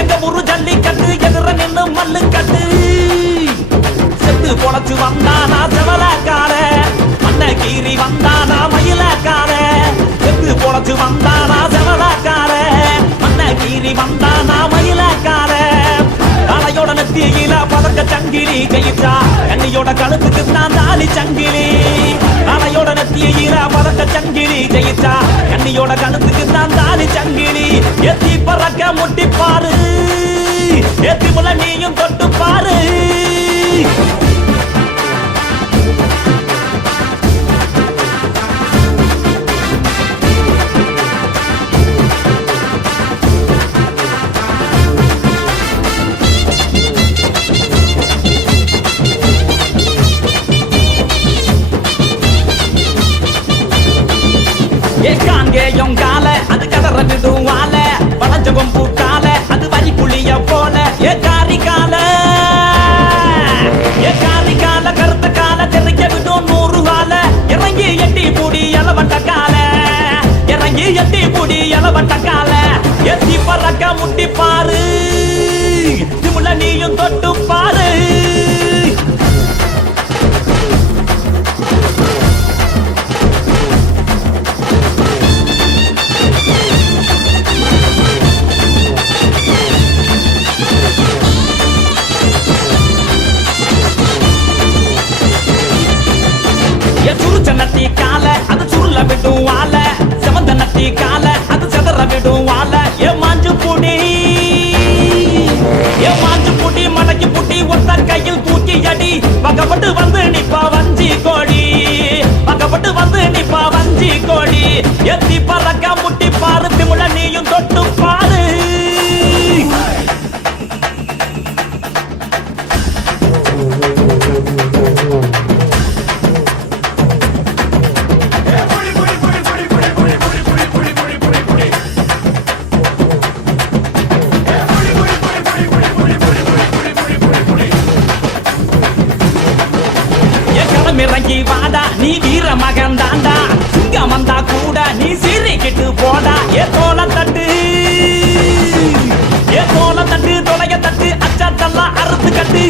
எங்க ஊரு ஜல்லிக்கட்டு எதிர நின்னு மல்லு கட்டு செத்து பொழைச்சு வந்தானா செவலக்கார மண்ண கீறி வந்தானா மயிலக்கார செத்து பொழைச்சு வந்தானா செவலக்கார மண்ண கீறி வந்தானா மயிலக்கார தலையோட நெத்தியில பதக்க சங்கிலி ஜெயிச்சா கண்ணியோட கழுத்துக்கு தான் தாலி சங்கிலி தலையோட நெத்தியில பதக்க சங்கிலி ஜெயிச்சா கண்ணியோட கழுத்துக்கு தான் தாலி சங்கிலி எத்தி பறக்க முட்டி பாரு எத்தி முல நீயும் தொட்டு பாரு காங்கேயம் கால அது கதற விடுவால வளஞ்சகம் பூக்கால அது வரி புளிய போல ஏ காரி கால கருத்த கால தெரிக்க விடும் 100 கால இறங்கி எட்டி பூடி எலவட்ட கால இறங்கி எட்டி பூடி எலவட்ட கால எத்தி பறக்க முட்டி பாரு திமுல நீயும் தொட்டு பாரு நட்டி கால அது சுருள விடும் வாழ செவந்த நட்டி கால அது செதற விடும் வாழ ஏ மாஞ்சு புடி மடக்கி புட்டி ஒத்த கையில் தூக்கி அடி பக்கப்பட்டு வந்து நிப்பா வஞ்சி கோடி பக்கப்பட்டு வந்து நிப்பா வஞ்சி கோடி எத்தி பறக்க முட்டி பாரு திமுல நீயும் தொட்டு பாரு இறங்கி வாடா நீ வீர மகன் தாண்டா சிங்கம் வந்தா கூட நீ சீறிக்கிட்டு போடா ஏ தோல தட்டு தொலைய தட்டு அச்சாத்தெல்லாம் அறுத்து கட்டு